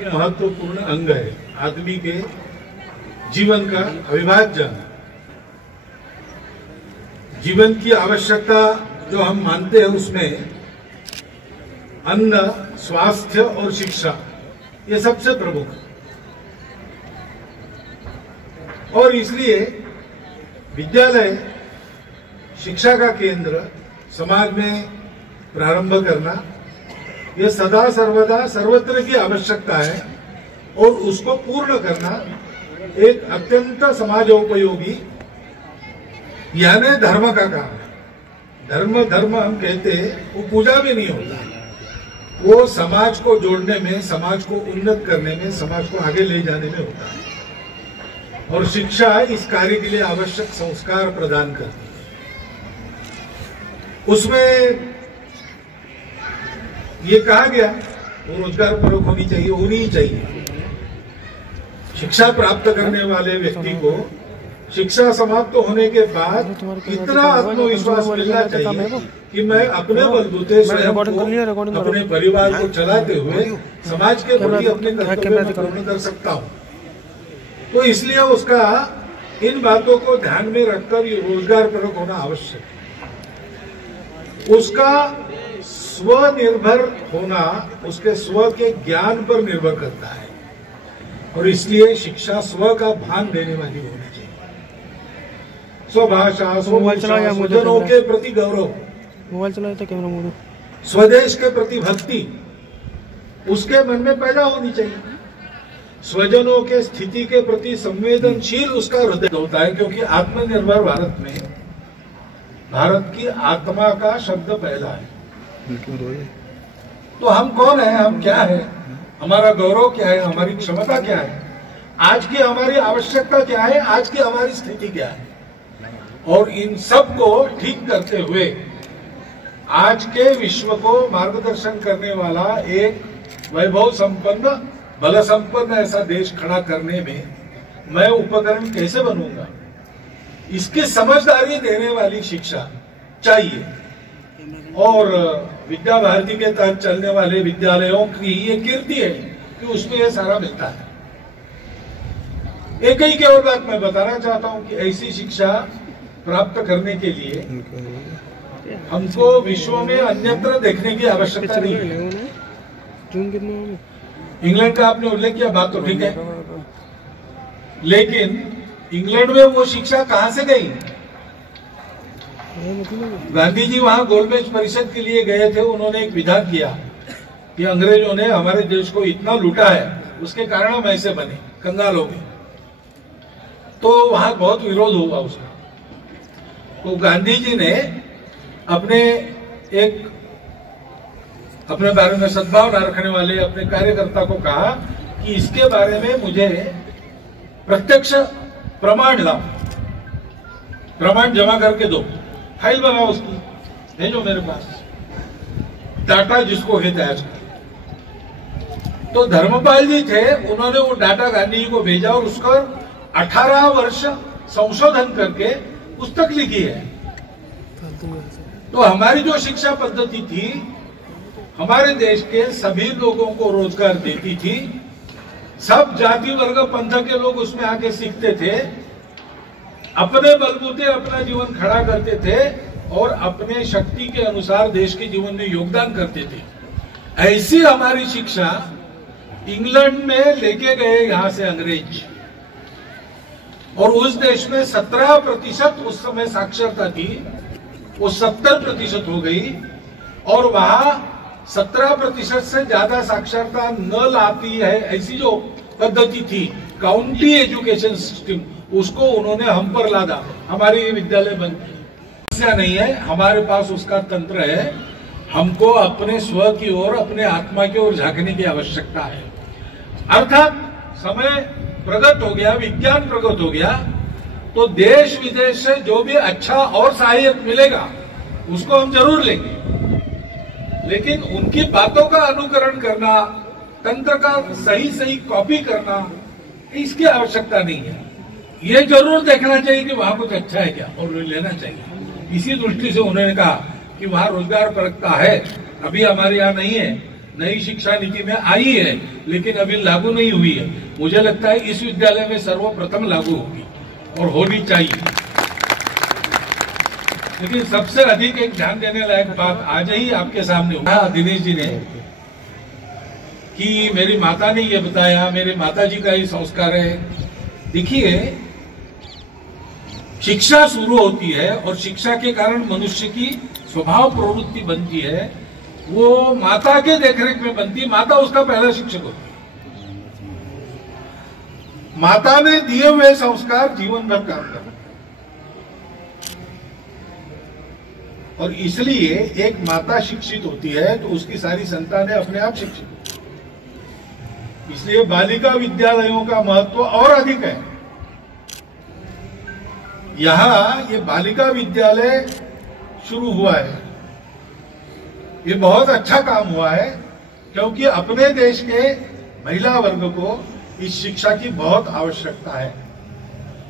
महत्वपूर्ण अंग है। आदमी के जीवन का अविभाज्य अंग। जीवन की आवश्यकता जो हम मानते हैं उसमें अन्न, स्वास्थ्य और शिक्षा ये सबसे प्रमुख है। और इसलिए विद्यालय शिक्षा का केंद्र समाज में प्रारंभ करना ये सदा सर्वदा सर्वत्र की आवश्यकता है और उसको पूर्ण करना एक अत्यंत समाजोपयोगी यानी धर्म का काम है। धर्म हम कहते हैं वो पूजा में नहीं होता, वो समाज को जोड़ने में, समाज को उन्नत करने में, समाज को आगे ले जाने में होता है। और शिक्षा इस कार्य के लिए आवश्यक संस्कार प्रदान करती है। उसमें ये कहा गया वो रोजगार परक होनी ही चाहिए। शिक्षा प्राप्त करने वाले व्यक्ति को शिक्षा समाप्त होने के बाद इतना आत्मविश्वास मिलना चाहिए कि मैं अपने बलबूते स्वयं को, अपने परिवार को चलाते हुए समाज के प्रति अपने कर्तव्य पूर्ण कर सकता हूँ। तो इसलिए उसका इन बातों को ध्यान में रखकर ये रोजगार परक होना आवश्यक है। उसका स्वनिर्भर होना उसके स्व के ज्ञान पर निर्भर करता है और इसलिए शिक्षा स्व का भान देने वाली होनी चाहिए। स्वभाषा, स्वजनों के प्रति गौरव, मोबाइल चलाया था कैमरा मोड़, स्वदेश के प्रति भक्ति उसके मन में पैदा होनी चाहिए। स्वजनों के स्थिति के प्रति संवेदनशील उसका हृदय होता है, क्योंकि आत्मनिर्भर भारत में भारत की आत्मा का शब्द पहला है। तो हम कौन है, हम क्या है, हमारा गौरव क्या है, हमारी क्षमता क्या है, आज की हमारी आवश्यकता क्या है, आज की हमारी स्थिति क्या है। और इन सब को ठीक करते हुए आज के विश्व को मार्गदर्शन करने वाला एक वैभव संपन्न, बल संपन्न ऐसा देश खड़ा करने में मैं उपकरण कैसे बनूंगा, इसकी समझदारी देने वाली शिक्षा चाहिए। और विद्या भारती के तहत चलने वाले विद्यालयों की ये कीर्ति है कि उसमें ये सारा मिलता है। एक ही केवल बात मैं बताना चाहता हूं कि ऐसी शिक्षा प्राप्त करने के लिए हमको विश्व में अन्यत्र देखने की आवश्यकता नहीं है। इंग्लैंड का आपने उल्लेख किया, बात तो ठीक है, लेकिन इंग्लैंड में वो शिक्षा कहां से गई? गांधी जी वहां गोलमेज परिषद के लिए गए थे। उन्होंने एक विधान किया कि अंग्रेजों ने हमारे देश को इतना लूटा है, उसके कारण हम ऐसे बने, कंगाल हो गए। तो वहां बहुत विरोध हुआ उसका। तो गांधी जी ने अपने बारे में सद्भावना रखने वाले अपने कार्यकर्ता को कहा कि इसके बारे में मुझे प्रत्यक्ष प्रमाण लाओ, प्रमाण जमा करके दो, फाइल बनाओ उसकी, भेजो मेरे पास, डाटा जिसको कहते हैं आजकल। तो धर्मपाल जी थे, उन्होंने वो डाटा गांधी जी को भेजा और उसका 18 वर्ष संशोधन करके पुस्तक लिखी है। तो हमारी जो शिक्षा पद्धति थी हमारे देश के सभी लोगों को रोजगार देती थी, सब जाति वर्ग पंथ के लोग उसमें आके सीखते थे, अपने बलबूते अपना जीवन खड़ा करते थे और अपने शक्ति के अनुसार देश के जीवन में योगदान करते थे। ऐसी हमारी शिक्षा इंग्लैंड में लेके गए यहां से अंग्रेज, और उस देश में 17% उस समय साक्षरता थी, वो 70% हो गई। और वहां 17% से ज्यादा साक्षरता न लाती है ऐसी जो पद्धति थी, काउंटी एजुकेशन सिस्टम, उसको उन्होंने हम पर लादा, हमारे ये विद्यालय बन गए। समस्या नहीं है, हमारे पास उसका तंत्र है। हमको अपने स्व की ओर, अपने आत्मा की ओर झांकने की आवश्यकता है। अर्थात समय प्रगत हो गया, विज्ञान प्रगत हो गया, तो देश विदेश से जो भी अच्छा और सहायक मिलेगा उसको हम जरूर लेंगे, लेकिन उनकी बातों का अनुकरण करना, तंत्र का सही कॉपी करना, इसकी आवश्यकता नहीं है। ये जरूर देखना चाहिए कि वहां कुछ अच्छा है क्या और लेना चाहिए। इसी दृष्टि से उन्होंने कहा कि वहां रोजगार परकता है, अभी हमारे यहाँ नहीं है, नई शिक्षा नीति में आई है, लेकिन अभी लागू नहीं हुई है। मुझे लगता है इस विद्यालय में सर्वप्रथम लागू होगी और होनी चाहिए। लेकिन सबसे अधिक एक ध्यान देने लायक बात आज ही आपके सामने हुआ दिनेश जी ने, कि मेरी माता ने ये बताया, मेरी माता जी का ही संस्कार है। देखिए, शिक्षा शुरू होती है और शिक्षा के कारण मनुष्य की स्वभाव प्रवृत्ति बनती है, वो माता के देखरेख में बनती है। माता उसका पहला शिक्षक होती है। माता ने दिए हुए संस्कार जीवन भर काम करते, और इसलिए एक माता शिक्षित होती है तो उसकी सारी संतानें अपने आप शिक्षित होती है। इसलिए बालिका विद्यालयों का महत्व और अधिक है। यहां ये बालिका विद्यालय शुरू हुआ है, ये बहुत अच्छा काम हुआ है, क्योंकि अपने देश के महिला वर्ग को इस शिक्षा की बहुत आवश्यकता है।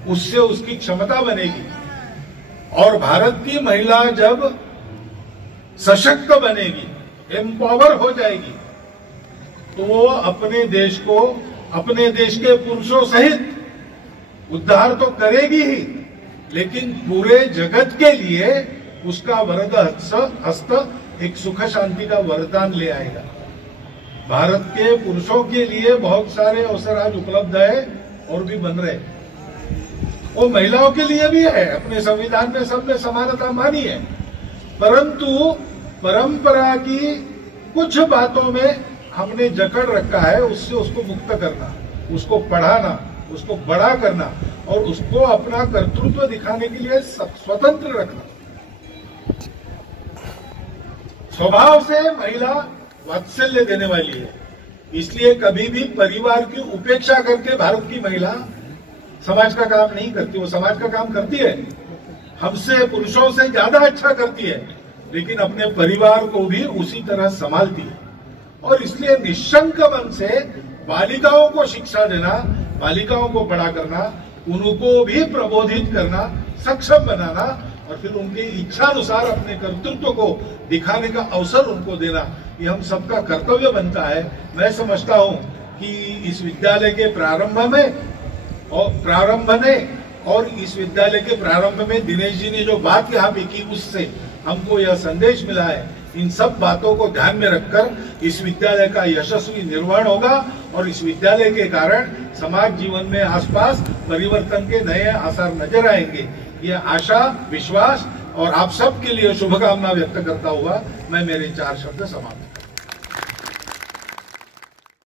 उससे उसकी क्षमता बनेगी, और भारत की महिला जब सशक्त बनेगी, एम्पावर हो जाएगी, तो वो अपने देश को, अपने देश के पुरुषों सहित उद्धार तो करेगी ही, लेकिन पूरे जगत के लिए उसका वरद हस्त एक सुख शांति का वरदान ले आएगा। भारत के पुरुषों के लिए बहुत सारे अवसर आज उपलब्ध है और भी बन रहे हैं। वो महिलाओं के लिए भी है, अपने संविधान में सब में समानता मानी है, परंतु परंपरा की कुछ बातों में हमने जकड़ रखा है। उससे उसको मुक्त करना, उसको पढ़ाना, उसको बड़ा करना और उसको अपना कर्तृत्व दिखाने के लिए स्वतंत्र रखना। स्वभाव से महिला वात्सल्य देने वाली है, इसलिए कभी भी परिवार की उपेक्षा करके भारत की महिला समाज का काम नहीं करती। वो समाज का काम करती है, हमसे पुरुषों से ज्यादा अच्छा करती है, लेकिन अपने परिवार को भी उसी तरह संभालती है। और इसलिए निशंक मन से बालिकाओं को शिक्षा देना, बालिकाओं को बड़ा करना, उनको भी प्रबोधित करना, सक्षम बनाना और फिर उनके इच्छानुसार अपने कर्तृत्व को दिखाने का अवसर उनको देना, ये हम सबका कर्तव्य बनता है। मैं समझता हूं कि इस विद्यालय के प्रारंभ और इस विद्यालय के प्रारंभ में दिनेश जी ने जो बात यहाँ पे की, उससे हमको यह संदेश मिला है। इन सब बातों को ध्यान में रखकर इस विद्यालय का यशस्वी निर्वहन होगा और इस विद्यालय के कारण समाज जीवन में आसपास परिवर्तन के नए आसार नजर आएंगे। ये आशा, विश्वास और आप सबके लिए शुभकामना व्यक्त करता हुआ मैं मेरे 4 शब्द समाप्त